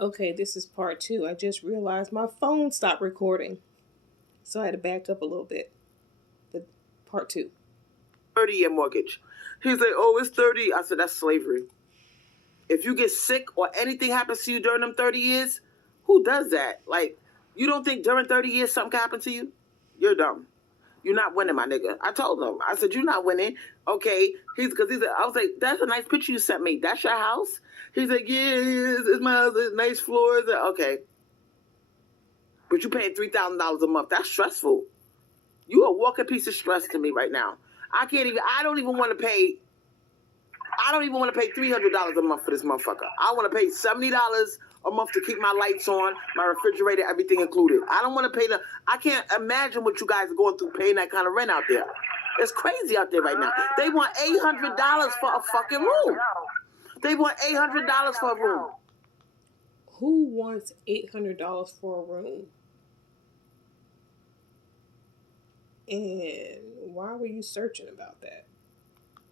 Okay, this is part two. I just realized my phone stopped recording, so I had to back up a little bit. But part two. 30-year mortgage. He's like, oh, it's 30. I said, that's slavery. If you get sick or anything happens to you during them 30 years, who does that? Like, you don't think during 30 years something can happen to you? You're dumb. You're not winning, my nigga. I told him. I said, you're not winning. Okay. I was like, that's a nice picture you sent me. That's your house? He's like, yeah, it's my house. It's nice floors. Okay. But you paying $3,000 a month. That's stressful. You a walking piece of stress to me right now. I don't even want to pay $300 a month for this motherfucker. I want to pay $70 a month to keep my lights on, my refrigerator, everything included. I don't want to pay I can't imagine what you guys are going through paying that kind of rent out there. It's crazy out there right now. They want $800 for a fucking room. They want $800 for a room. Who wants $800 for a room? And why were you searching about that?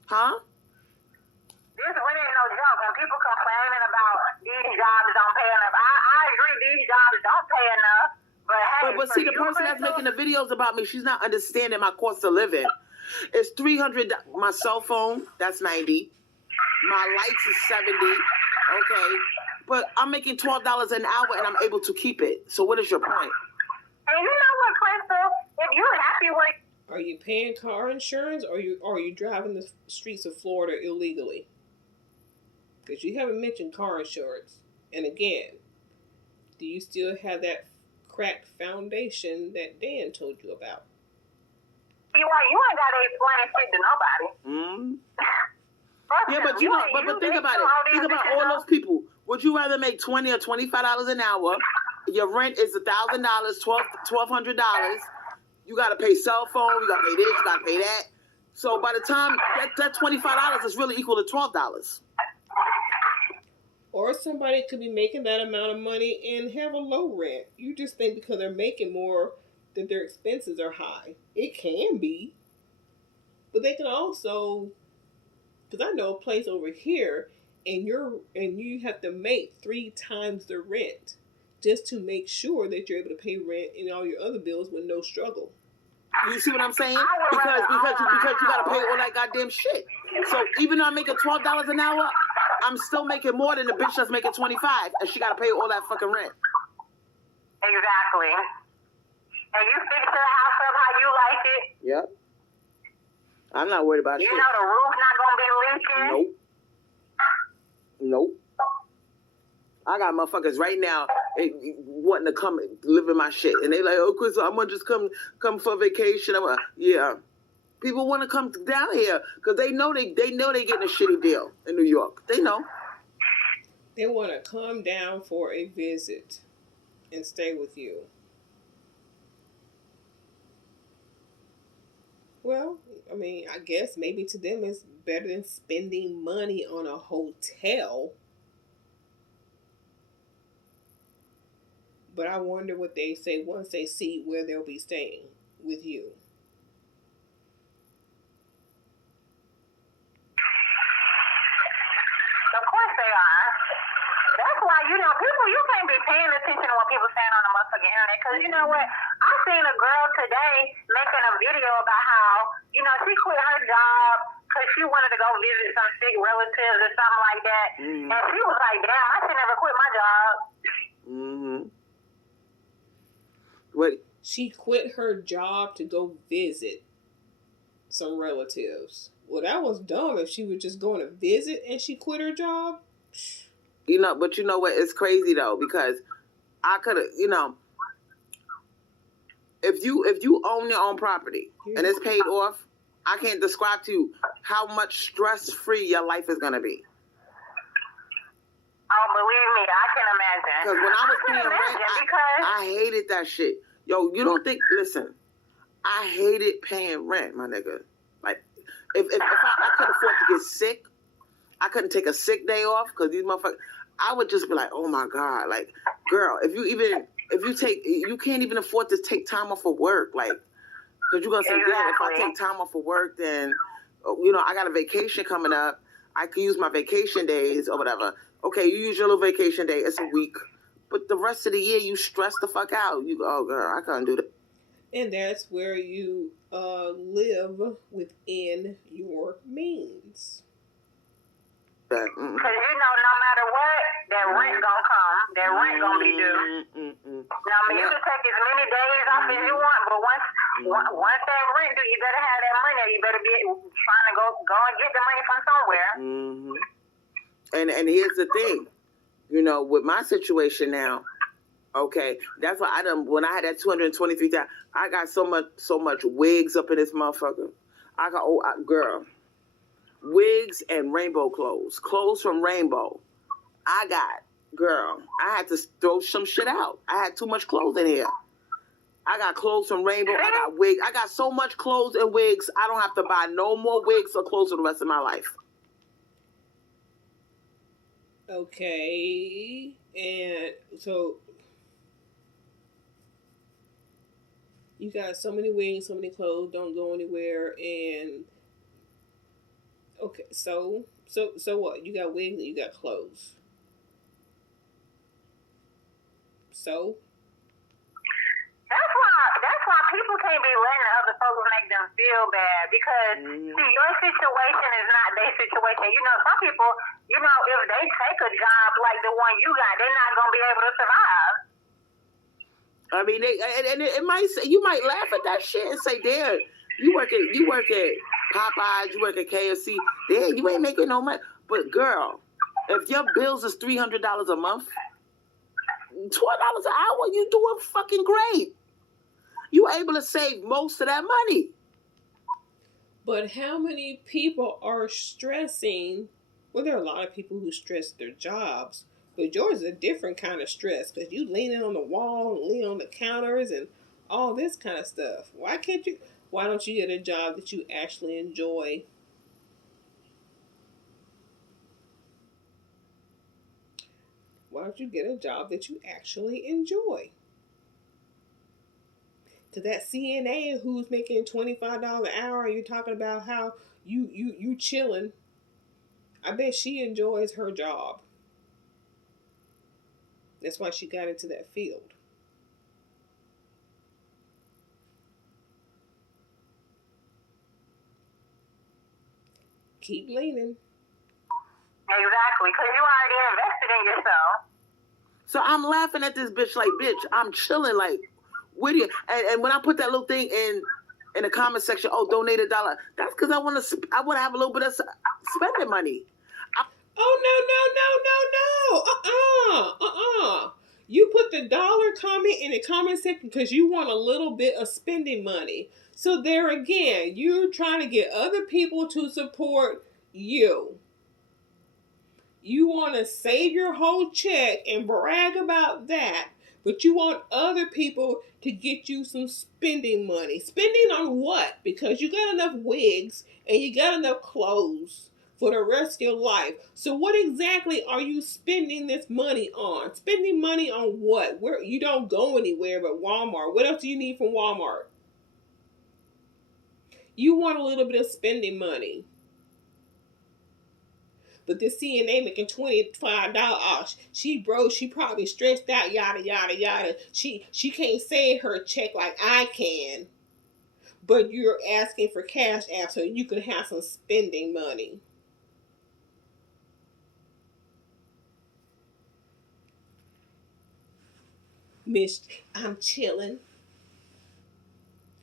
Huh? This really ain't no joke. When people complaining about these jobs don't pay enough, I agree these jobs don't pay enough. But hey, but see, the person that's making the videos about me, she's not understanding my cost of living. It's $300. My cell phone, that's $90. My lights is $70. Okay, but I'm making $12 an hour and I'm able to keep it. So what is your point? And you know what, Crystal? If you're happy with, are you paying car insurance, or are you driving the streets of Florida illegally? Because you haven't mentioned car insurance. And again, do you still have that cracked foundation that Dan told you about? You ain't got to explain shit to nobody. Yeah, but but think about it. Think about all those people. Would you rather make $20 or $25 an hour? Your rent is $1,000, $1,200. You got to pay cell phone. You got to pay this. You got to pay that. So by the time that $25 is really equal to $12. Or somebody could be making that amount of money and have a low rent. You just think because they're making more that their expenses are high. It can be. But they can also, because I know a place over here and you have to make 3 times the rent just to make sure that you're able to pay rent and all your other bills with no struggle. You see what I'm saying? Because you gotta pay all that goddamn shit. So even though I'm making $12 an hour, I'm still making more than the bitch that's making $25, and she gotta pay all that fucking rent. Exactly. And you fix the house up how you like it. Yep. I'm not worried about shit. You know the roof's not gonna be leaking. Nope. I got motherfuckers right now wanting to come live in my shit, and they like, oh, Chris, I'm gonna just come for vacation. Yeah, people want to come down here because they know they getting a shitty deal in New York. They know. They want to come down for a visit and stay with you. Well, I mean, I guess maybe to them it's better than spending money on a hotel. But I wonder what they say once they see where they'll be staying with you. Of course they are. That's why, people, you can't be paying attention to what people saying on the motherfucking internet. Because you know what? I seen a girl today making a video about how, she quit her job because she wanted to go visit some sick relatives or something like that. Mm-hmm. And she was like, damn, I should never quit my job. Mm-hmm. What? She quit her job to go visit some relatives. Well, that was dumb if she was just going to visit and she quit her job. But you know what? It's crazy though, because I could have, if you own your own property and it's paid off, I can't describe to you how much stress-free your life is gonna be. Oh, believe me, I can imagine. Because when I was paying rent, I hated that shit. Yo, you don't think? Listen, I hated paying rent, my nigga. Like, if I could afford to get sick, I couldn't take a sick day off because these motherfuckers. I would just be like, oh my God, like, girl, you can't even afford to take time off of work, like, because you're gonna say, damn, if I take time off of work, then, I got a vacation coming up. I could use my vacation days or whatever. Okay, you use your little vacation day. It's a week. But the rest of the year, you stress the fuck out. You go, oh girl, I can't do that. And that's where you live within your means. Because you know, no matter what, that rent gonna come. That rent gonna be due. Now, I mean, you can take as many days off as you want, but once that rent due, you better have that money. You better be trying to go and get the money from somewhere. And here's the thing, you know, with my situation now. Okay, that's why when I had that 223,000, I got so much wigs up in this motherfucker. I got girl, wigs and rainbow clothes from Rainbow. I had to throw some shit out. I had too much clothes in here. I got clothes from Rainbow. I got wigs. I got so much clothes and wigs. I don't have to buy no more wigs or clothes for the rest of my life. Okay, and so you got so many wigs, so many clothes, don't go anywhere, and okay, so what? You got wigs and you got clothes. So that's why people can't be letting other folks make them feel bad, because see, your situation is not their situation. You know, some people, you know, if they take a job like the one you got, they're not gonna be able to survive. I mean, you might laugh at that shit and say, "Damn, you work at Popeyes, you work at KFC. Damn, you ain't making no money." But girl, if your bills is $300 a month, $12 an hour, you doing fucking great. You able to save most of that money. But how many people are stressing? Well, there are a lot of people who stress their jobs. But yours is a different kind of stress, because you leaning on the wall and leaning on the counters and all this kind of stuff. Why don't you get a job that you actually enjoy? Why don't you get a job that you actually enjoy? To that CNA who's making $25 an hour, and you're talking about how you chilling. I bet she enjoys her job. That's why she got into that field. Keep leaning. Exactly, because you already invested in yourself. So I'm laughing at this bitch like, bitch, I'm chilling like, what do you? And when I put that little thing in the comment section, oh, donate $1. That's because I want to have a little bit of spending money. No. You put the dollar comment in the comment section because you want a little bit of spending money. So there again, you're trying to get other people to support you. You want to save your whole check and brag about that, but you want other people to get you some spending money. Spending on what? Because you got enough wigs and you got enough clothes for the rest of your life. So what exactly are you spending this money on? Spending money on what? Where you don't go anywhere but Walmart. What else do you need from Walmart? You want a little bit of spending money. But this CNA making $25. She broke. She probably stressed out. Yada yada yada. She can't save her check like I can. But you're asking for cash app so you can have some spending money. Miss, I'm chilling.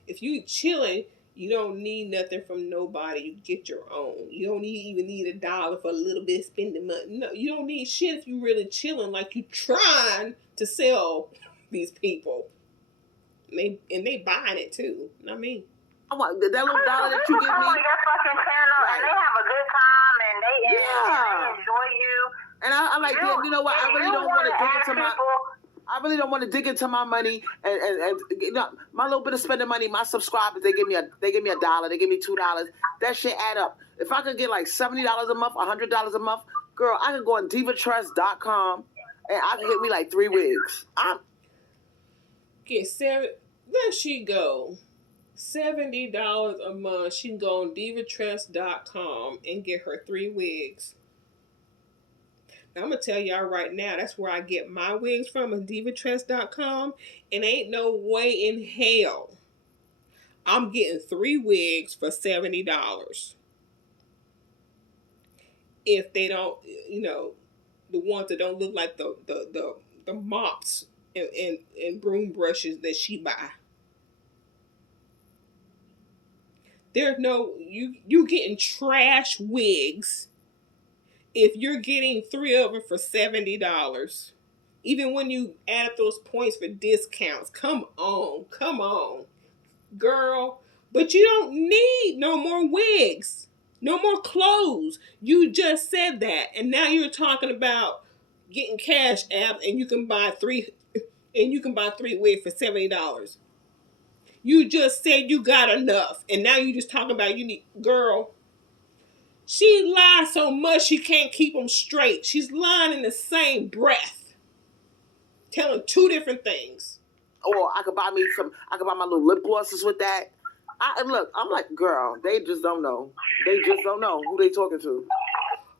If you chilling, you don't need nothing from nobody. You get your own. You don't even need $1 for a little bit of spending money. No, you don't need shit if you really chilling like you trying to sell these people. And they buying it too. You know what I mean? I want that little dollar that you give me. On your fucking channel, right. And they have a good time and they enjoy you. And I like, you know what? I really don't want to dig into my money and you know, my little bit of spending money. My subscribers, they give me $1, they give me $2. That shit add up. If I could get like $70 a month, $100 a month, girl, I could go on divatrust.com and I can get me like 3 wigs. Get 7. There she go. $70 a month. She can go on divatrust.com and get her 3 wigs. I'm gonna tell y'all right now, that's where I get my wigs from, is divatress.com, and ain't no way in hell I'm getting 3 wigs for $70. If they don't, you know, the ones that don't look like the mops and broom brushes that she buy. There's no, you getting trash wigs if you're getting 3 of them for $70. Even when you add up those points for discounts, come on, girl. But you don't need no more wigs, no more clothes. You just said that, and now you're talking about getting cash app, and you can buy 3, and you can buy 3 wigs for $70. You just said you got enough, and now you just talking about you need, girl. She lies so much she can't keep them straight. She's lying in the same breath, telling 2 different things. Or I could buy my little lip glosses with that. Look, I'm like, girl, they just don't know. They just don't know who they talking to.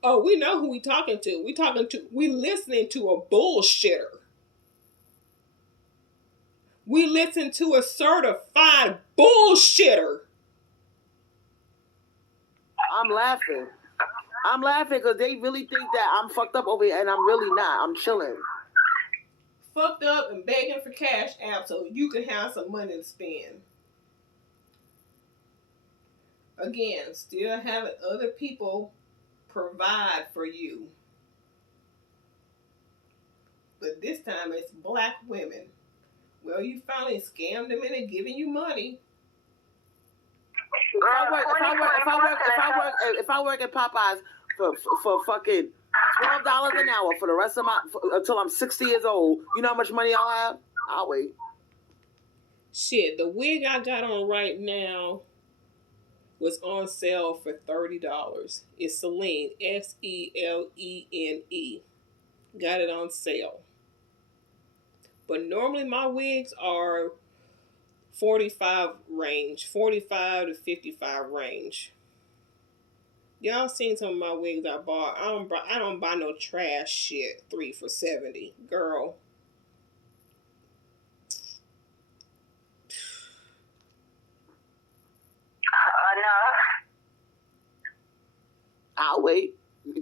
Oh, we know who we talking to. We listening to a bullshitter. We listen to a certified bullshitter. I'm laughing because they really think that I'm fucked up over here, and I'm really not. I'm chilling. Fucked up and begging for cash app so you can have some money to spend. Again, still having other people provide for you. But this time it's black women. Well, you finally scammed them into giving you money. If I work at Popeyes for fucking $12 an hour for the rest of until I'm 60 years old, you know how much money I'll have? I'll wait. Shit, the wig I got on right now was on sale for $30. It's Selene, Selene. Got it on sale. But normally my wigs are 45 to 55 range. Y'all seen some of my wigs I bought. I don't buy no trash shit. 3 for $70, girl. Enough. I'll wait.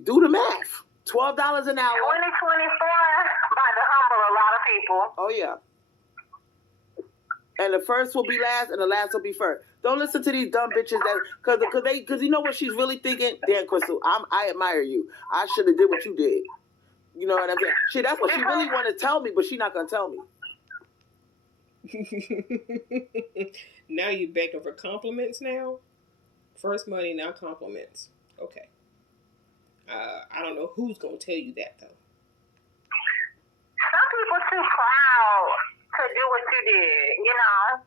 Do the math. $12 an hour. 2024 about to humble a lot of people. Oh yeah. And the first will be last, and the last will be first. Don't listen to these dumb bitches because you know what she's really thinking. Damn, Crystal, I admire you. I should have did what you did. You know what I'm saying? Shit, that's what she really wanted to tell me, but she's not gonna tell me. Now you begging for compliments now? First money, now compliments. Okay. I don't know who's gonna tell you that though. Some people too proud to do what you did, you know.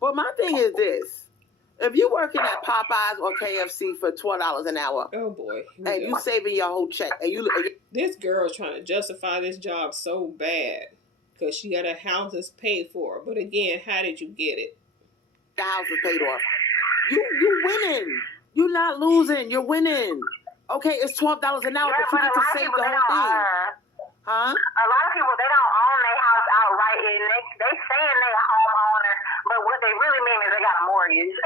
But my thing is this: if you working at Popeyes or KFC for $12 an hour, oh boy, and you saving your whole check, and this girl's trying to justify this job so bad because she got a house that's paid for. But again, how did you get it? The house is paid off. You winning. You're not losing. You're winning. Okay, it's $12 an hour, but you get to save the whole thing. Huh? A lot of people, they don't own their house outright, and they saying they're a homeowner, but what they really mean is they got a mortgage.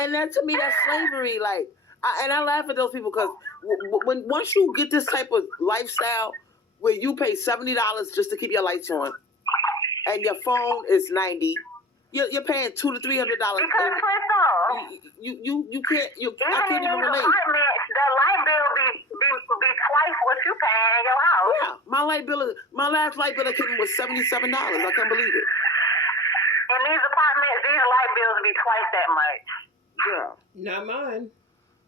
and that, to me, that's slavery. Like, I laugh at those people because once you get this type of lifestyle where you pay $70 just to keep your lights on, and your phone is $90, you're paying $200 to $300. Because you can't. I can't even relate. The light bill be twice what you pay in your house. Yeah, my last light bill that came was $77. I can't believe it. In these apartments, these light bills be twice that much. Yeah. Not mine.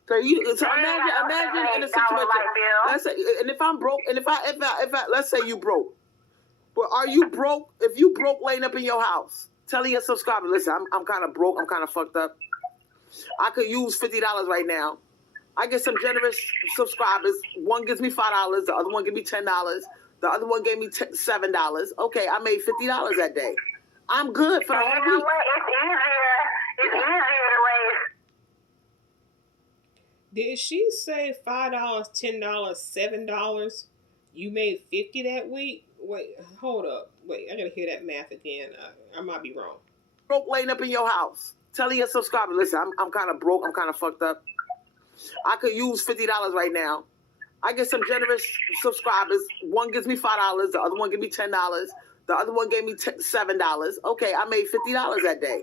So imagine in a situation. Let's say, and if I'm broke, and if I let's say you broke, but are you broke? If you broke laying up in your house, telling your subscribers, listen, I'm kind of broke, I'm kind of fucked up. I could use $50 right now. I get some generous subscribers. One gives me $5, the other one gives me $10, the other one gave me $7. Okay, I made $50 that day. I'm good for the whole week. You know what? It's easier to raise. Did she say $5, $10, $7? You made 50 that week? Wait, hold up. Wait, I gotta hear that math again. I might be wrong. Broke laying up in your house, telling your subscribers, listen, I'm kind of broke, I'm kind of fucked up. I could use $50 right now. I get some generous subscribers. One gives me $5, the other one gives me $10, the other one gave me $7. Okay, I made $50 that day.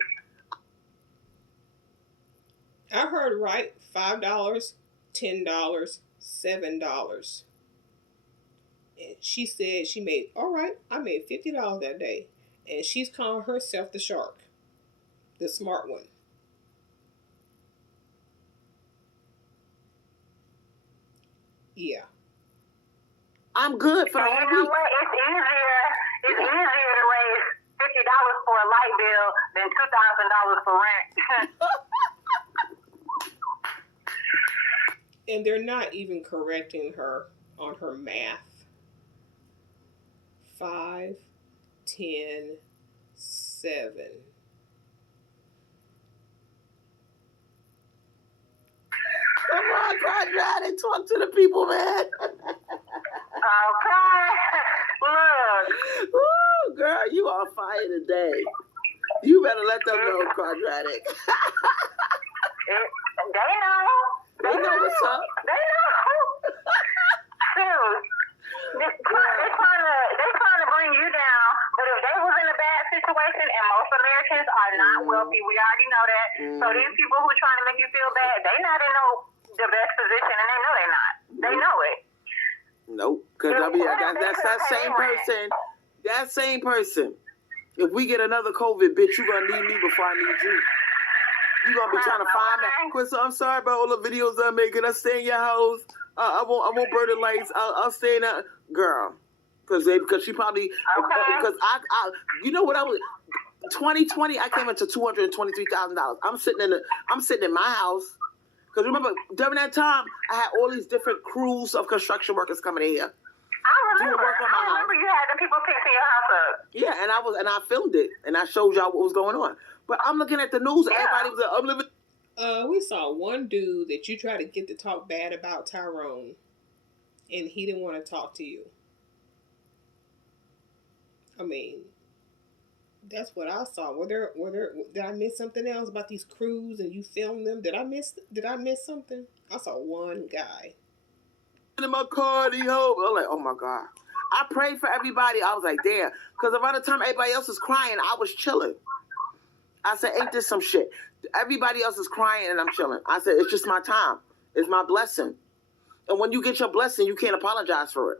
I heard right. $5, $10, $7. And she said she made, all right, I made $50 that day. And she's calling herself the shark, the smart one. Yeah. I'm good for the And whole you know week. what? It's easier to raise $50 for a light bill than $2,000 for rent. And they're not even correcting her on her math. 5, 10, 7. Come on, Quadratic, talk to the people, man. Okay. Look. Woo, girl, you on fire today. You better let them know, Quadratic. They know. They know what's up. They know. Dude, they're trying to bring you down. But if they was in a bad situation, and most Americans are not wealthy, we already know that. So these people who trying to make you feel bad, they not in the best position, and they know they're not. They know it. Nope, because that's that same person. That same person. If we get another COVID, bitch, you gonna need me before I need you. You gonna be trying to find me. Quincy, I'm sorry about all the videos I'm making. I stay in your house. I won't burn the lights. I'll stay in that girl. Because she probably because I you know what I was 2020 I came into $223,000. I'm sitting in my house. Because remember, during that time, I had all these different crews of construction workers coming in here. I remember you had the people fixing your house up. Yeah, and I filmed it, and I showed y'all what was going on. But I'm looking at the news, and everybody was like, I'm living. We saw one dude that you tried to get to talk bad about Tyrone, and he didn't want to talk to you. I mean, that's what I saw. Did I miss something else about these crews and you filmed them? Did I miss something? I saw one guy. In my car, I'm like, oh my God. I prayed for everybody. I was like, damn. Because around the time everybody else was crying, I was chilling. I said, ain't this some shit? Everybody else is crying and I'm chilling. I said, it's just my time. It's my blessing. And when you get your blessing, you can't apologize for it.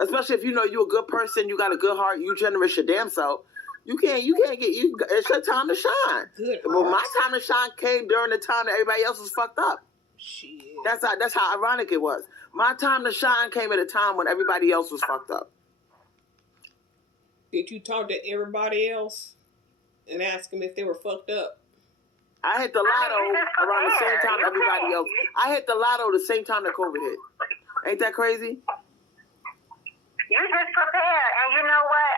Especially if you know you're a good person, you got a good heart, you generous your damn self. You can't get it's your time to shine. Good. Well, my time to shine came during the time that everybody else was fucked up. Shit. That's how ironic it was. My time to shine came at a time when everybody else was fucked up. Did you talk to everybody else and ask them if they were fucked up? I hit the lotto around the same time everybody else. I hit the lotto the same time that COVID hit. Ain't that crazy? You just prepared, and you know what?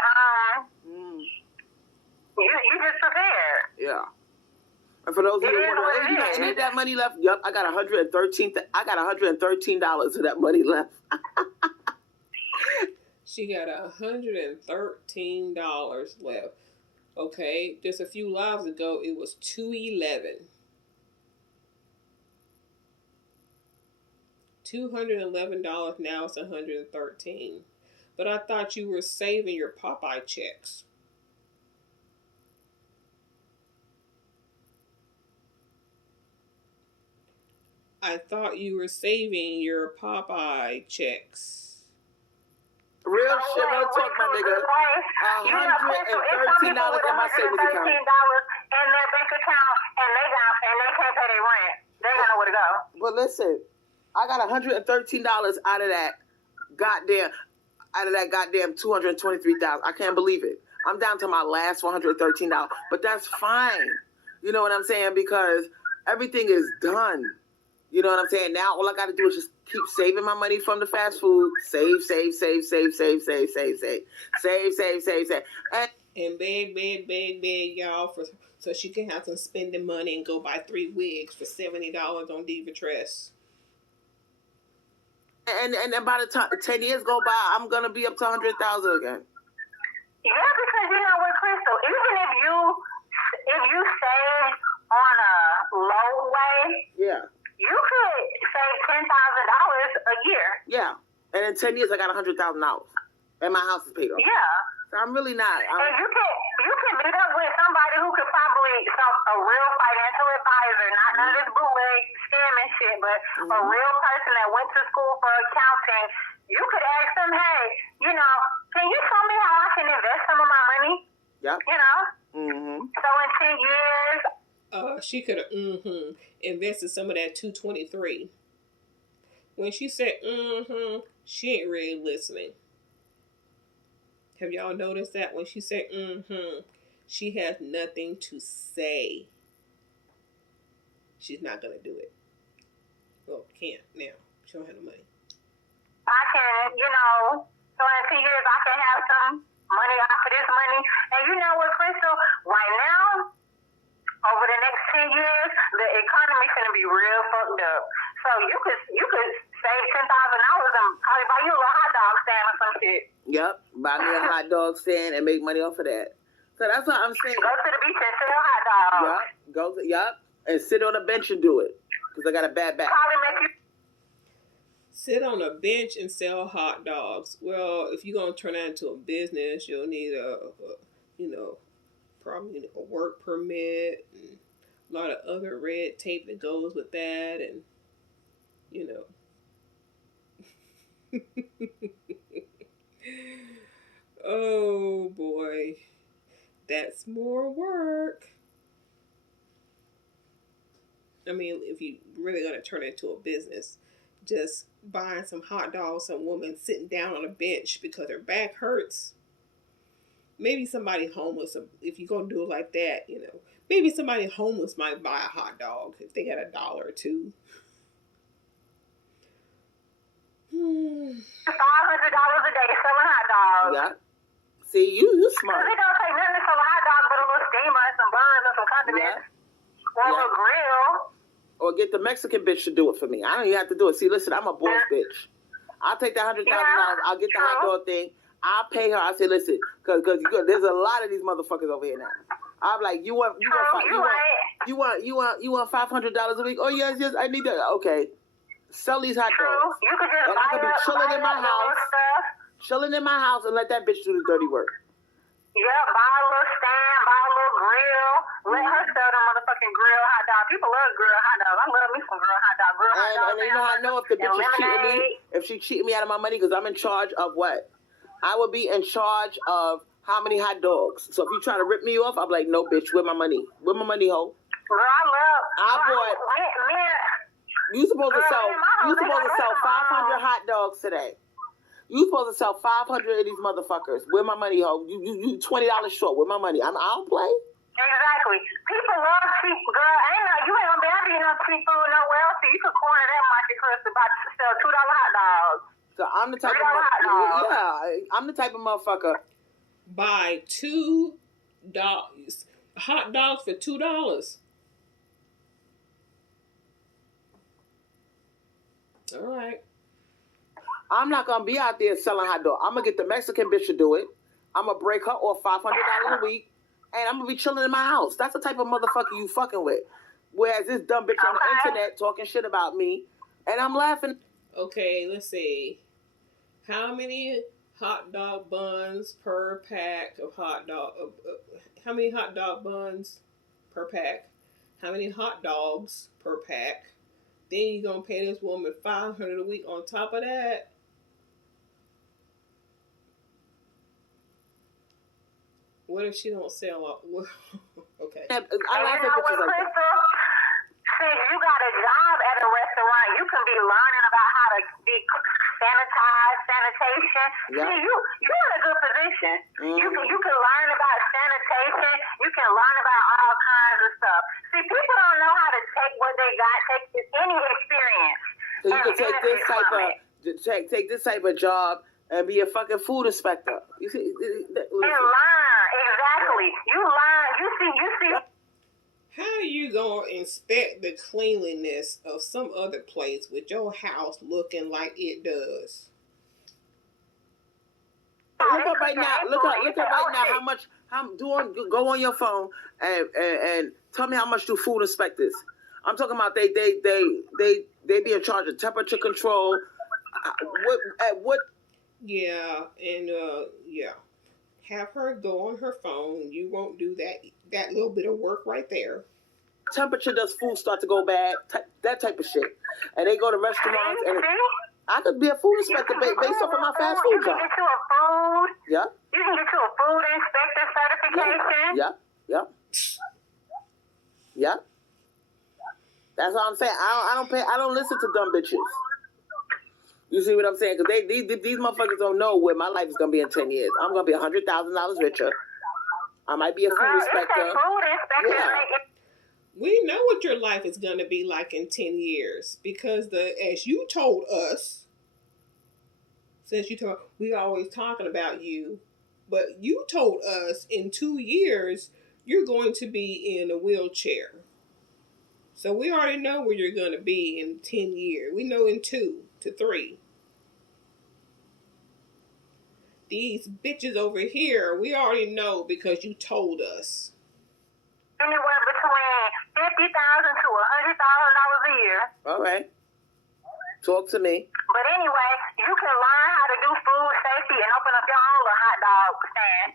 You just prepared. Yeah. And for those of you who wonder, hey, you got any of that money left? Yup, I got $113 of that money left. She got $113 left. Okay, just a few lives ago, it was $211. $211 now it's $113. But I thought you were saving your Popeye checks. I thought you were saving your Popeye checks. Real shit, real talk, my nigga. $113 in my savings account. $113 in their bank account, and they can't pay their rent. They don't know where to go. But listen, I got $113 out of that goddamn $223,000. I can't believe it. I'm down to my last $113, but that's fine. You know what I'm saying? Because everything is done. You know what I'm saying? Now all I got to do is just keep saving my money from the fast food. Save. And beg, y'all, so she can have some spending money and go buy 3 wigs for $70 on Diva Tress. And by the time 10 years go by, I'm going to be up to 100,000 again. Yeah, because you know what, Crystal, even if you save on a low way, yeah, you could save $10,000 a year. Yeah, and in 10 years I got $100,000, and my house is paid off. Yeah, so I'm really not. And you can meet up with somebody who could probably a real financial advisor, not none of this bootleg scam and shit, but a real person that went to school for accounting. You could ask them, hey, you know, can you tell me how I can invest some of my money? Yep. You know? So in 10 years... she could have invested some of that 223. When she said she ain't really listening. Have y'all noticed that? When she said she has nothing to say. She's not going to do it. Well, can't now. She don't have no money. I can, you know, so in 2 years I can have some money off of this money. And you know what, Crystal? Right now, over the next 10 years, the economy's going to be real fucked up. So you could save $10,000 and probably buy you a little hot dog stand or some shit. Yep, buy me a hot dog stand and make money off of that. So that's what I'm saying. Go to the beach and sell hot dogs. Yep, and sit on a bench and do it. Because I got a bad back. Probably make you... Sit on a bench and sell hot dogs. Well, if you're going to turn that into a business, you'll need probably a work permit and a lot of other red tape that goes with that, and oh boy, that's more work. I mean, if you really gonna turn it into a business, just buying some hot dogs, some woman sitting down on a bench because her back hurts. Maybe somebody homeless, if you're going to do it like that, maybe somebody homeless might buy a hot dog if they got $1 or $2. $500 a day selling hot dogs. Yeah. See, you smart. Because it don't take nothing to sell a hot dog but a little steamer and some buns and some condiments. Or a little grill. Or get the Mexican bitch to do it for me. I don't even have to do it. See, listen, I'm a boss bitch. I'll take that $100,000. I'll get the hot dog thing. I'll pay her. I say, listen, because there's a lot of these motherfuckers over here now. I'm like, you want $500 a week? Oh yes, I need that. Okay, sell these hot dogs. You could just and I could be chilling in my house, and let that bitch do the dirty work. Yeah, buy a little stand, buy a little grill. Let her sell them motherfucking grill hot dogs. People love grill hot dogs. I love me some grill hot dogs. And you know how I know if the bitch is cheating me? If she cheating me out of my money, because I'm in charge of what? I would be in charge of how many hot dogs. So if you try to rip me off, I'm like, no, bitch, where my money? Where my money, ho? You supposed to sell 500 hot dogs today. You supposed to sell 500 of these motherfuckers. Where my money, ho? You $20 short. Where my money? I don't play. Exactly. People love cheap, girl. You ain't gonna be able to get no cheap food nowhere else. So you could corner that market because about to sell $2 hot dogs. So I'm the type I'm the type of motherfucker. Buy $2 hot dogs for $2. All right. I'm not gonna be out there selling hot dogs. I'm gonna get the Mexican bitch to do it. I'm gonna break her off $500 a week, and I'm gonna be chilling in my house. That's the type of motherfucker you fucking with. Whereas this dumb bitch on the internet talking shit about me, and I'm laughing. Okay, let's see. How many hot dog buns per pack of hot dog? How many hot dog buns per pack? How many hot dogs per pack? Then you're gonna pay this woman $500 a week on top of that. What if she don't sell up? Okay. I like the bitches like that. Since you got a job at a restaurant, you can be learning about how to be sanitized, sanitation. Yep. See, you're in a good position. You can learn about sanitation. You can learn about all kinds kinds of stuff. See, people don't know how to take what they got, take any experience. So you can take this type of job and be a fucking food inspector. You see, and learn, exactly. You learn. You see. How you gonna inspect the cleanliness of some other place with your house looking like it does? Look up right now. Look up right now. How much? Go on your phone and tell me how much do food inspectors. I'm talking about they be in charge of temperature control. What? Yeah, and yeah. Have her go on her phone. You won't do that little bit of work right there. Temperature does food start to go bad? That type of shit. And they go to restaurants and I could be a food inspector based off of my fast food job. You can get you a food. Yeah. You can get you a food inspector certification. Yeah. That's what I'm saying. I don't listen to dumb bitches. You see what I'm saying? Because these motherfuckers don't know where my life is gonna be in 10 years. I'm gonna be $100,000 richer. I might be a food inspector. Yeah. We know what your life is gonna be like in 10 years because as you told us, we always talking about you, but you told us in 2 years you're going to be in a wheelchair. So we already know where you're going to be in 10 years. We know in 2 to 3. These bitches over here, we already know because you told us. Anywhere between $50,000 to $100,000 a year. All right. Talk to me. But anyway, you can learn how to do food safety and open up your own little hot dog stand.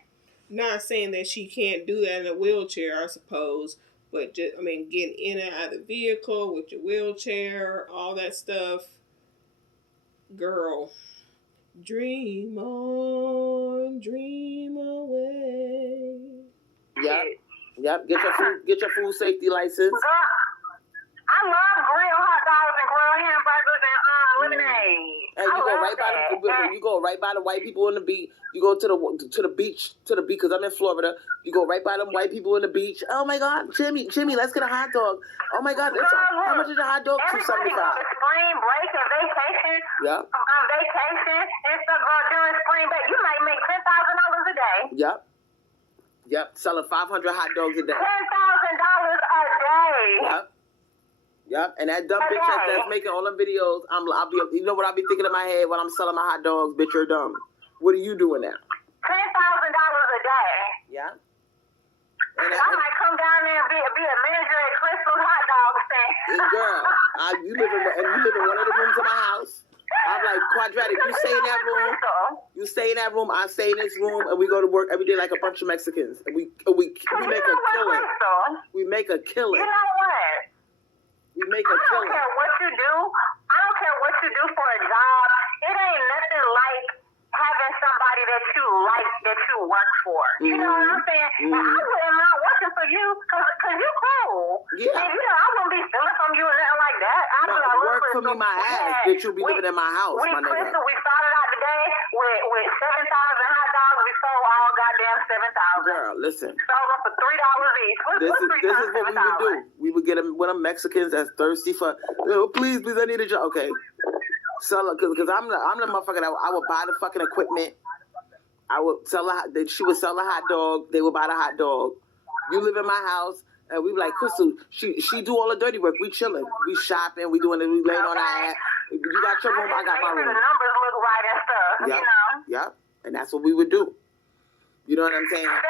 Not saying that she can't do that in a wheelchair, I suppose. But getting in and out of the vehicle with your wheelchair, all that stuff. Girl, dream on, dream away. Yep. Get your food safety license. Girl, I love grilled hot dogs and grilled hamburgers and lemonade. And you go right by the white people on the beach. You go to the beach because I'm in Florida. You go right by them white people on the beach. Oh my God, Jimmy, let's get a hot dog. Oh my God, how much is a hot dog? $2.75. Spring break and vacation. Yeah. On vacation and stuff during spring break, you might make $10,000 a day. Yep. Selling 500 hot dogs a day. $10,000 a day. Yep. And that dumb bitch that's making all them videos, you know what I'll be thinking in my head when I'm selling my hot dogs? Bitch, you're dumb. What are you doing now? $10,000 a day. Yeah. And I might come down there and be a manager at Crystal's hot dog stand. Girl, you live in one of the rooms of my house. I'm like, Quadratic, you stay in that room. You stay in that room. I stay in this room, and we go to work every day like a bunch of Mexicans. And we make a killing. We make a killing. You know what? We make a killing. I don't care what you do. I don't care what you do for a job. It ain't nothing like having somebody that you like that you work for. You know what I'm saying? And I wouldn't mind working for you because you're cool. Yeah. And, I wouldn't be stealing from you or nothing like that. Work for me my ass, bitch. You'll be living in my house, my nigga. We started out today with 7,000 hot dogs. We sold all goddamn 7,000. Girl, listen. Sold them for $3 each. This is what we would do. We would get them one of them Mexicans that's thirsty for. Please, I need a job. Okay. Sell it, because I'm the motherfucker that I would buy the fucking equipment. I would sell she would sell a hot dog. They would buy the hot dog. You live in my house, and we be like, Crystal, she do all the dirty work. We chilling, we shopping, we doing it, we laying on our ass. You got your room, I got my room. The numbers look right and stuff, Yep, and that's what we would do. You know what I'm saying? 7,000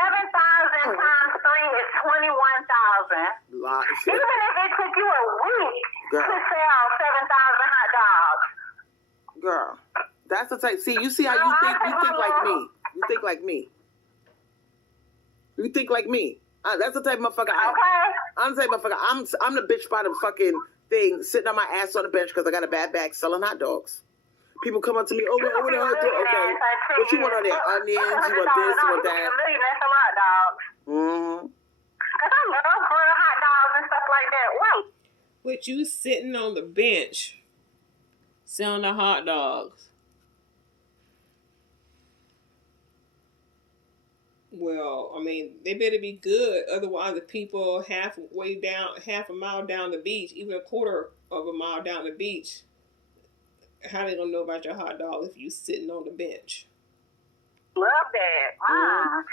times 3 is 21,000. Even if it took you a week to sell 7,000 hot dogs. Girl, that's the type. See, you see how you think. You think like me. You think like me. You think like me. That's the type of motherfucker I am. Okay. I'm the type of motherfucker. I'm the bitch by the fucking thing, sitting on my ass on the bench because I got a bad back selling hot dogs. People come up to me, what a hot dog? Okay, what you want on there? Onions, you want this, you want that. Because I love grilled hot dogs and stuff like that. Wait. With you sitting on the bench selling the hot dogs. Well, I mean, they better be good. Otherwise, the people half a mile down the beach, even a quarter of a mile down the beach, how they gonna know about your hot dog if you sitting on the bench? Love that.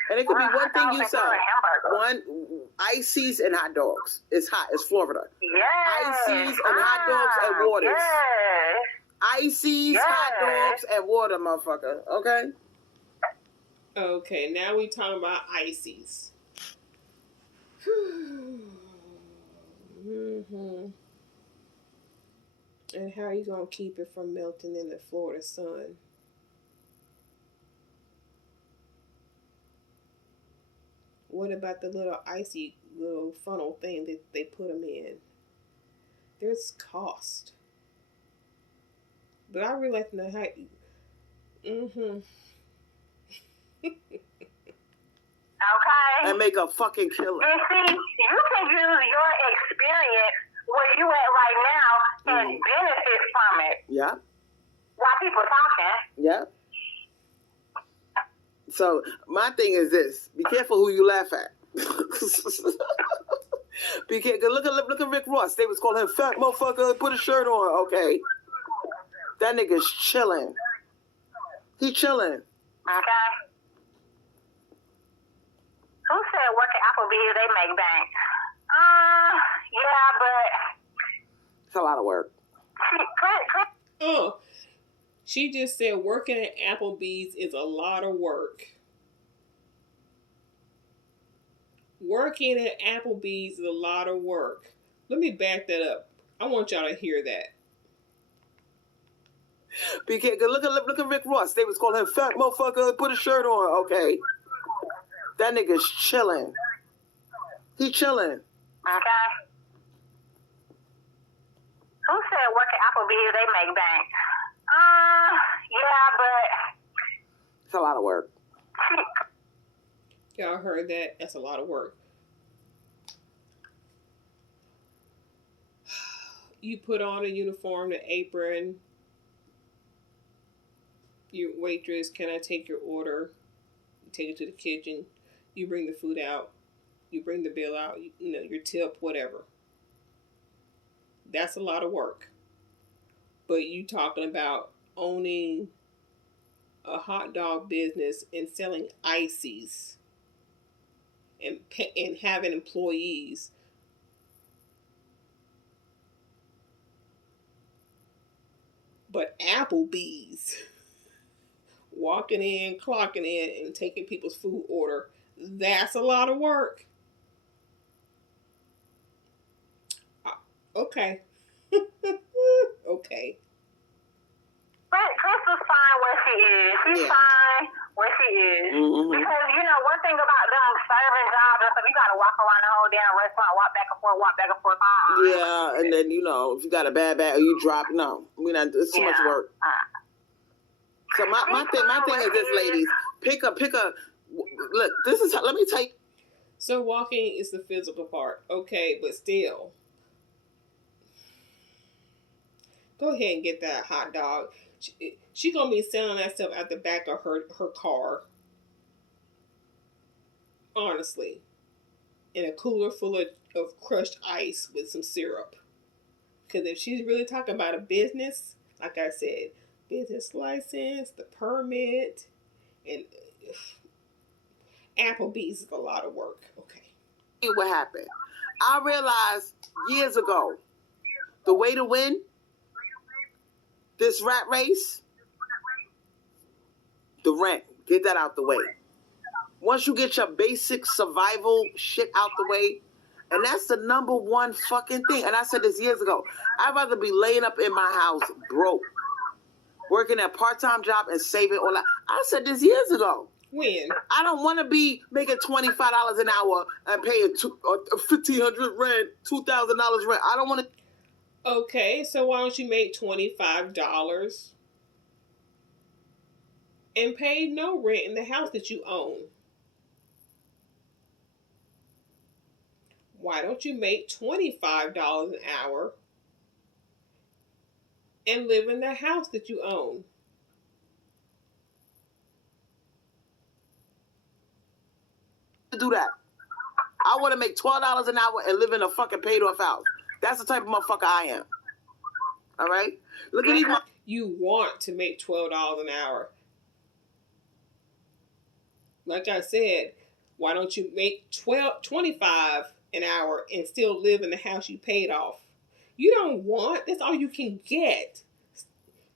And it could be one thing you sell. Hamburger. One, ices and hot dogs. It's hot. It's Florida. Yes. Ices and hot dogs and waters. Yes. Ices, hot dogs, and water, motherfucker. Okay? Okay, now we talking about ices. Mm-hmm. And how you gonna keep it from melting in the Florida sun? What about the little icy little funnel thing that they put them in? There's cost. But I really like to know how. Mm-hmm. Okay. And make a fucking killer. And see, you can use your experience where you at right now and benefit from it. Yeah. While people talking. Yeah. So my thing is this: be careful who you laugh at. Be careful. Look at Rick Ross. They was calling him fat motherfucker. Put a shirt on. Okay. That nigga's chilling. He chilling. Okay. Who said work at Applebee's they make bank? Yeah, but It's a lot of work. Oh, she just said working at Applebee's is a lot of work. Working at Applebee's is a lot of work. Let me back that up. I want y'all to hear that. Be careful. Look at Rick Ross. They was calling him fat motherfucker. Put a shirt on. Okay. That nigga's chilling. He chilling. Okay. Who said work at Applebee's they make bank? Yeah, but It's a lot of work. Y'all heard that? That's a lot of work. You put on a uniform, the apron. Your waitress, can I take your order? You take it to the kitchen. You bring the food out. You bring the bill out. You know, your tip, whatever. That's a lot of work. But you talking about owning a hot dog business and selling ices and having employees. But Applebee's, walking in, clocking in, and taking people's food order, that's a lot of work. Okay. Okay. Crystal's fine where she is. She's fine where she is. Mm-hmm. Because, you know, one thing about them serving jobs and stuff, you got to walk around the whole damn restaurant, walk back and forth. Yeah, and then, you know, if you got a bad bag or you drop, no. It's too much work. So my thing is this, ladies. Pick a, look, this is, let me tell you. So walking is the physical part. Okay, but still. Go ahead and get that hot dog. She gonna be selling that stuff at the back of her car. Honestly. In a cooler full of crushed ice with some syrup. Because if she's really talking about a business, like I said, business license, the permit, and Applebee's is a lot of work. Okay. What happened? I realized years ago, the way to win this rat race, the rent. Get that out the way. Once you get your basic survival shit out the way, and that's the number one fucking thing. And I said this years ago. I'd rather be laying up in my house broke, working a part-time job and saving all that. I said this years ago. When? I don't want to be making $25 an hour and paying $1,500 rent, $2,000 rent. I don't want to. Okay, so why don't you make $25 and pay no rent in the house that you own? Why don't you make $25 an hour and live in the house that you own? do that. I want to make $12 an hour and live in a fucking paid-off house. That's the type of motherfucker I am. All right? Look at these motherfuckers. You want to make $12 an hour. Like I said, why don't you make $25 an hour and still live in the house you paid off? You don't want. That's all you can get.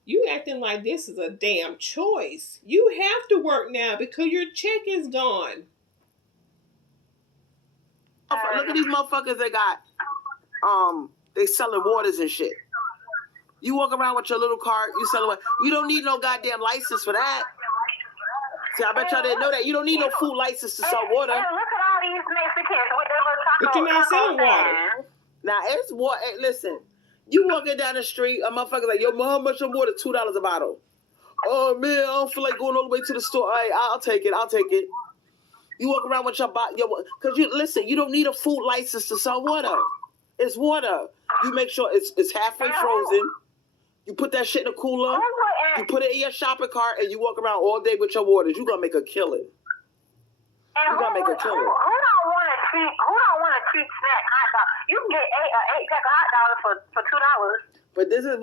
You acting like this is a damn choice. You have to work now because your check is gone. Look at these motherfuckers they got. They selling waters and shit. You walk around with your little cart, you selling what? You don't need no goddamn license for that. See, I bet y'all didn't know that. You don't need no food license to sell water. Hey, look at all these Mexicans with their little taco. But you're not selling water. Now, it's water. Hey, listen, you walking down the street, a motherfucker like, yo, how much of water? $2 a bottle. Oh, man, I don't feel like going all the way to the store. All right, I'll take it. You walk around with your bottle. Because, listen, you don't need a food license to sell water. It's water. You make sure it's halfway frozen. You put that shit in a cooler. You put it in your shopping cart, and you walk around all day with your waters. You're going to make a killing. Who don't want a cheap snack hot dog? You can get an 8-pack of hot dogs for $2. But this is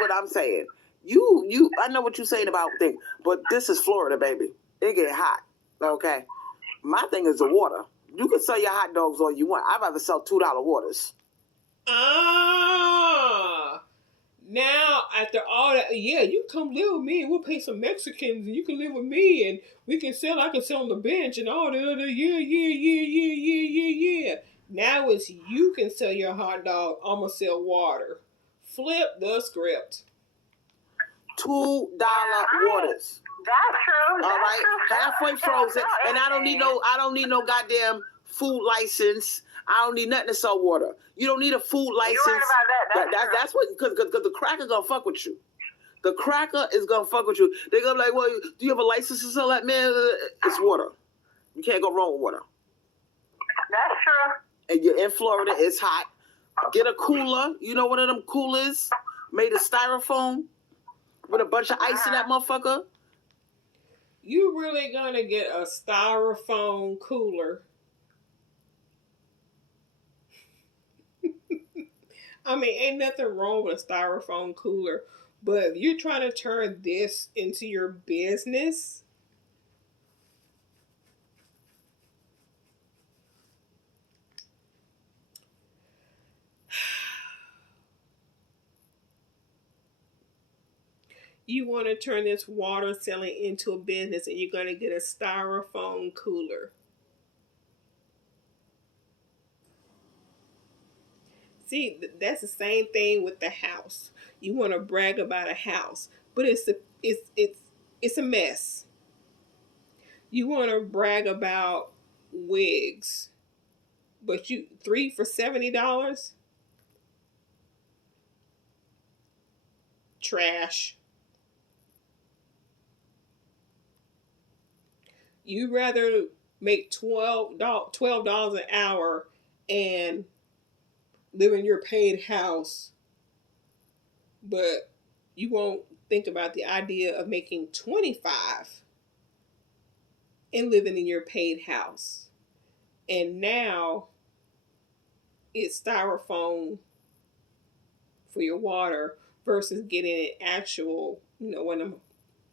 what I'm saying. You I know what you're saying about things, but this is Florida, baby. It get hot. Okay. My thing is the water. You can sell your hot dogs all you want. I'd rather sell $2 waters. Now, after all that, yeah, you come live with me and we'll pay some Mexicans and you can live with me and I can sell on the bench and all the other, yeah. Now it's you can sell your hot dog, I'm going to sell water. Flip the script. $2 waters. That's true. All right, halfway frozen, and I don't need no goddamn food license. I don't need nothing to sell water. You don't need a food license. You're right about that. That's what, because the cracker gonna fuck with you. The cracker is gonna fuck with you. They're gonna be like, well, do you have a license to sell that? Man, it's water. You can't go wrong with water. That's true. And you're in Florida, it's hot. Get a cooler. You know one of them coolers made of styrofoam with a bunch of ice in that motherfucker? You really gonna get a styrofoam cooler? I mean, ain't nothing wrong with a styrofoam cooler, but if you're trying to turn this into your business, you want to turn this water selling into a business and you're going to get a styrofoam cooler. See, that's the same thing with the house. You want to brag about a house, but it's a mess. You want to brag about wigs, but 3 for $70? Trash. You'd rather make $12 an hour and live in your paid house, but you won't think about the idea of making $25 and living in your paid house. And now it's styrofoam for your water versus getting an actual, one of them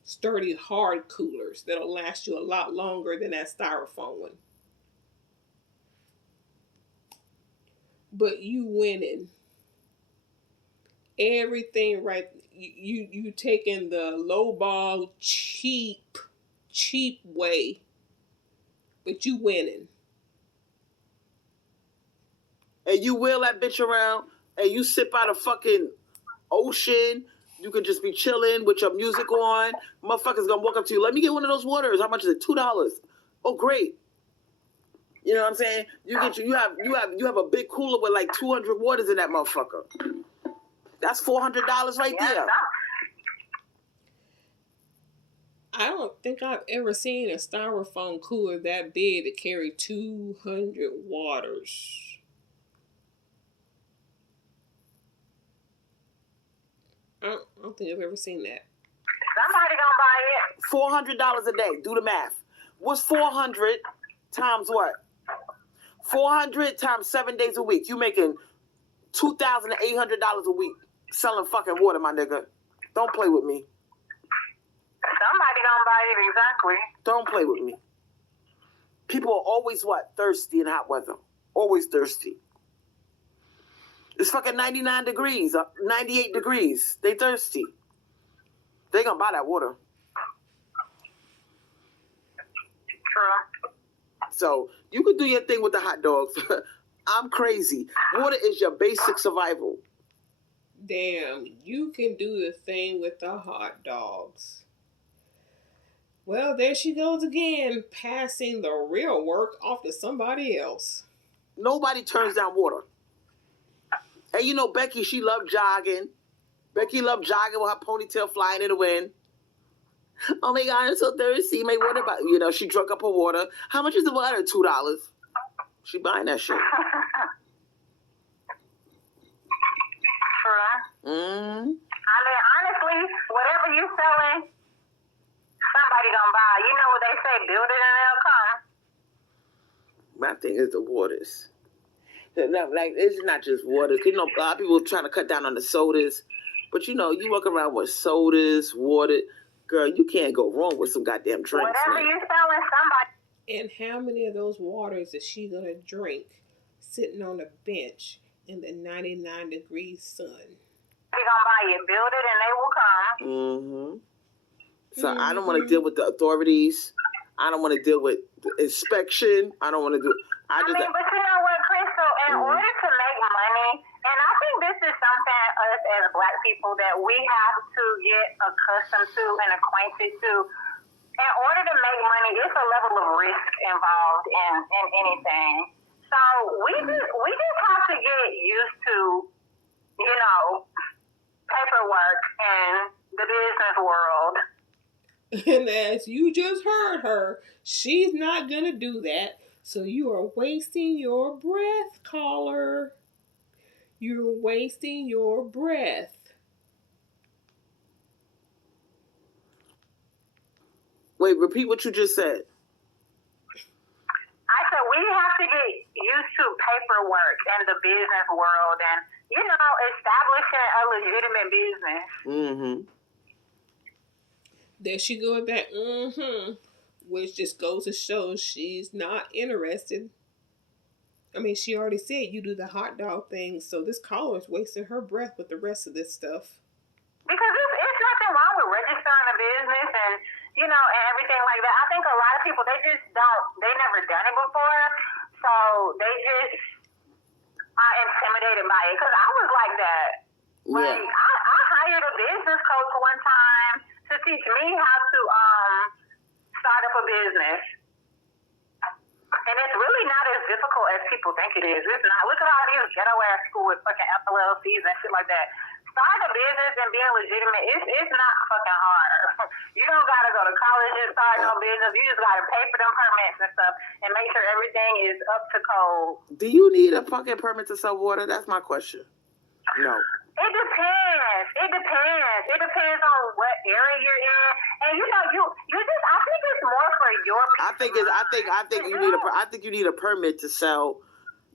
sturdy hard coolers that'll last you a lot longer than that styrofoam one. But you winning. Everything right. You taking the lowball cheap way. But you winning. And you wheel that bitch around and you sit by the fucking ocean. You could just be chilling with your music on. Motherfuckers gonna walk up to you. Let me get one of those waters. How much is it? $2. Oh, great. You know what I'm saying? You have a big cooler with like 200 waters in that motherfucker. That's $400 right there. I don't think I've ever seen a styrofoam cooler that big to carry 200 waters. I don't think I've ever seen that. Somebody gonna buy it. $400 a day. Do the math. What's 400 times what? 400 times 7 days a week. You making $2,800 a week selling fucking water, my nigga. Don't play with me. Somebody gonna buy it, exactly. Don't play with me. People are always what? Thirsty in hot weather. Always thirsty. It's fucking 99 degrees, 98 degrees. They thirsty. They gonna buy that water. True. So you could do your thing with the hot dogs. I'm crazy. Water is your basic survival. Damn, you can do the thing with the hot dogs. Well, there she goes again, passing the real work off to somebody else. Nobody turns down water. And you know Becky, she loved jogging. Becky loved jogging with her ponytail flying in the wind. Oh my God, I'm so thirsty. My water, she drunk up her water. How much is the water? $2. She buying that shit. True. I mean, honestly, whatever you selling, somebody gonna buy. You know what they say, build it and they'll come. My thing is the waters. Like, it's not just waters. You know, a lot of people trying to cut down on the sodas. But, you walk around with sodas, water. Girl, you can't go wrong with some goddamn drinks. Whatever you selling, somebody. And how many of those waters is she going to drink sitting on a bench in the 99-degree sun? They gonna buy it, build it, and they will come. So I don't want to deal with the authorities. I don't want to deal with the inspection. I don't want to do. But you know what, Crystal? In order to make money, and I think this is something us as Black people that we have to get accustomed to and acquainted to. In order to make money, it's a level of risk involved in anything. So we just have to get used to, paperwork in the business world. And as you just heard her, she's not going to do that. So you are wasting your breath, caller. You're wasting your breath. Wait, repeat what you just said. I said we have to get used to paperwork in the business world and, establishing a legitimate business. There she go with that, which just goes to show she's not interested. I mean, she already said you do the hot dog thing, so this caller is wasting her breath with the rest of this stuff. Because it's nothing wrong with registering a business and, and everything like that. I think a lot of people, they never done it before, so they just are intimidated by it. Because I was like that. Yeah. Like, I hired a business coach one time to teach me how to start up a business. And it's really not as difficult as people think it is. It's not. Look at all these ghetto-ass school with fucking LLCs and shit like that. Starting a business and being legitimate, it's not fucking hard. You don't got to go to college and start no business. You just got to pay for them permits and stuff and make sure everything is up to code. Do you need a fucking permit to sell water? That's my question. No. It depends. It depends on what area you're in. And you just, I think it's more for your people. I think you need a permit to sell.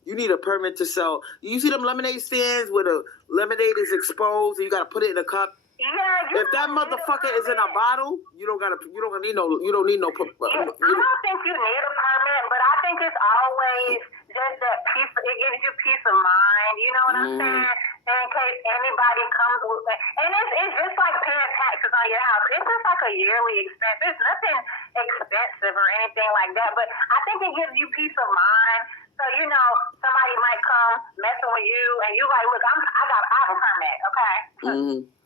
You need a permit to sell. You see them lemonade stands where the lemonade is exposed and you gotta put it in a cup? Yeah. If that motherfucker is in a bottle, you don't need no I don't think you need a permit, but I think it's always just that peace. It gives you peace of mind. You know what I'm saying? In case anybody comes with it. And it's just like paying taxes on your house. It's just like a yearly expense. It's nothing expensive or anything like that, but I think it gives you peace of mind. So, somebody might come messing with you and you like, look, I have a permit, okay?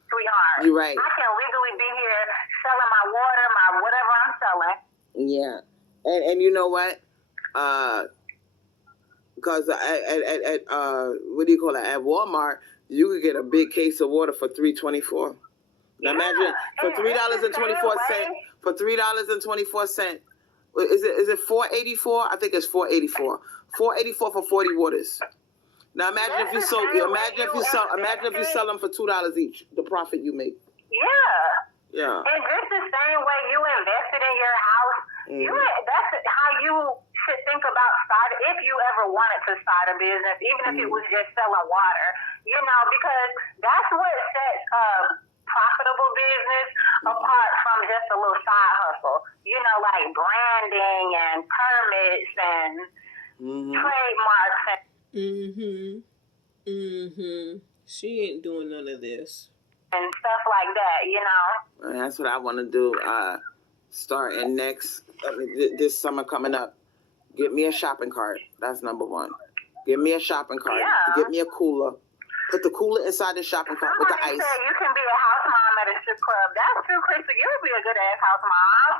Sweetheart. You're right. I can legally be here selling my water, my whatever I'm selling. Yeah. And you know what? Because at what do you call it? At Walmart, you could get a big case of water for $3.24. Now imagine for $3.24. For $3.24. Is it $4.84? I think it's $4.84. $4.84 for 40 waters. Now imagine if you sell them for $2 each. The profit you make. Yeah. Yeah. And just the same way you invested in your house, that's how you should think about if you ever wanted to start a business, even if it was just selling water, because that's what sets profitable business apart from just a little side hustle. Like branding and permits and trademarks She ain't doing none of this. And stuff like that, That's what I want to do. Starting this summer coming up. Get me a shopping cart. That's number one. Get me a shopping cart. Yeah. Get me a cooler. Put the cooler inside the shopping cart with the ice. Said you can be a house mom at a strip club. That's true, Krista. You would be a good ass house mom.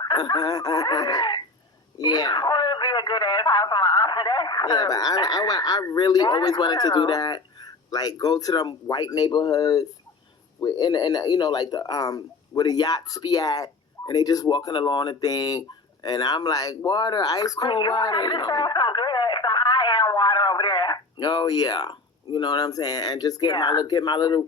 Yeah. You would be a good ass house mom. That's true. Yeah, but I really always wanted to do that. Like go to them white neighborhoods with like the where the yachts be at, and they just walking along the thing, and I'm like water, ice cold water. You some high-end water over there. Oh yeah. You know what I'm saying? And just get my little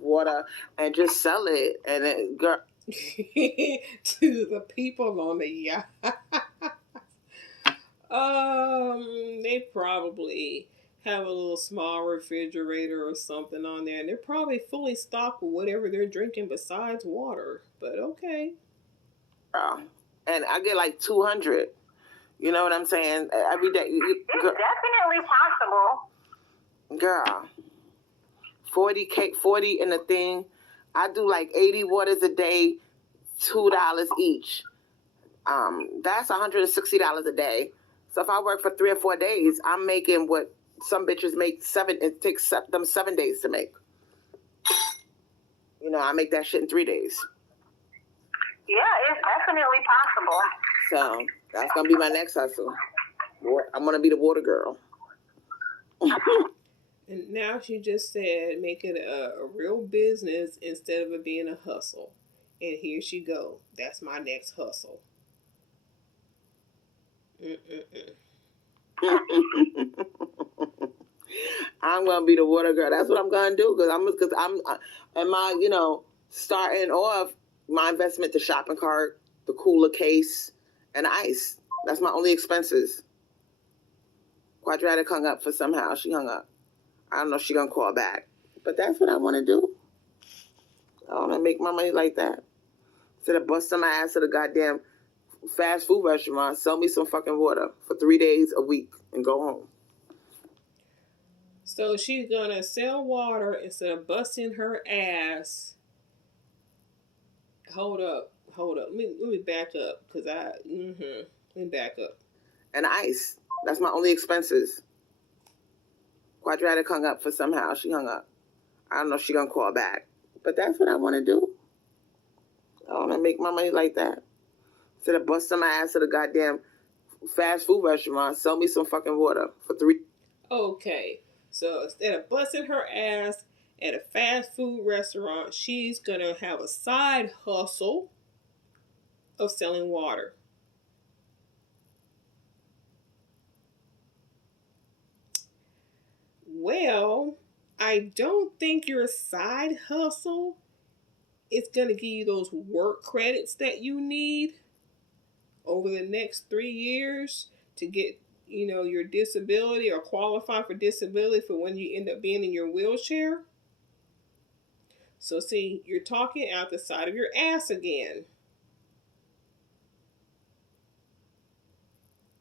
water and just sell it. And then, girl. To the people on the yacht. They probably have a little small refrigerator or something on there. And they're probably fully stocked with whatever they're drinking besides water. But okay. And I get like 200. You know what I'm saying? Every day. It's definitely possible. Girl, 40 in the thing. I do like 80 waters a day, $2 each. That's $160 a day. So if I work for 3 or 4 days, I'm making what some bitches make it takes them 7 days to make. I make that shit in 3 days. Yeah, it's definitely possible. So that's gonna be my next hustle. I'm gonna be the water girl. And now she just said make it a real business instead of it being a hustle. And here she go. That's my next hustle. I'm gonna be the water girl. That's what I'm gonna do because starting off my investment, the shopping cart, the cooler case, and ice. That's my only expenses. Quadratic hung up for somehow. She hung up. I don't know if she's going to call back. But that's what I want to do. I want to make my money like that. Instead of busting my ass at a goddamn fast food restaurant, sell me some fucking water for 3 days a week and go home. So she's going to sell water instead of busting her ass. Hold up. Let me back up. Let me back up. And ice. That's my only expenses. Quadratic hung up for somehow. She hung up. I don't know if she's going to call back. But that's what I want to do. I want to make my money like that. Instead of busting my ass at a goddamn fast food restaurant, sell me some fucking water for 3. Okay. So instead of busting her ass at a fast food restaurant, she's going to have a side hustle of selling water. Well, I don't think your side hustle is going to give you those work credits that you need over the next 3 years to get, your disability or qualify for disability for when you end up being in your wheelchair. So see, you're talking out the side of your ass again.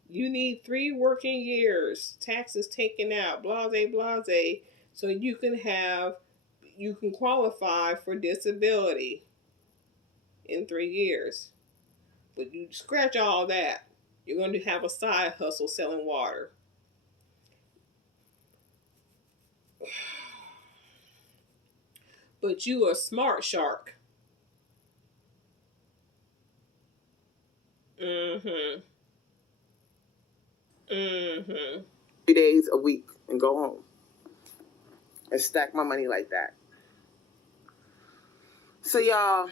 You need 3 working years, taxes taken out, blase, so you can qualify for disability in 3 years. But you scratch all that, you're going to have a side hustle selling water. But you a smart shark. 3 days a week and go home. And stack my money like that. So y'all,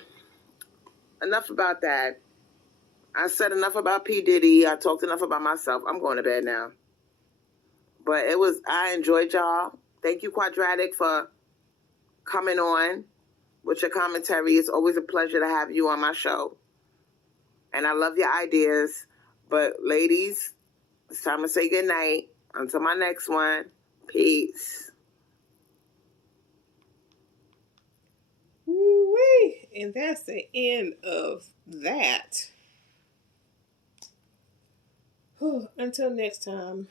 enough about that. I said enough about P. Diddy. I talked enough about myself. I'm going to bed now. But I enjoyed y'all. Thank you, Quadratic, for coming on with your commentary. It's always a pleasure to have you on my show. And I love your ideas. But ladies, It's time to say goodnight. Until my next one. Peace. Woo-wee. And that's the end of that. Until next time.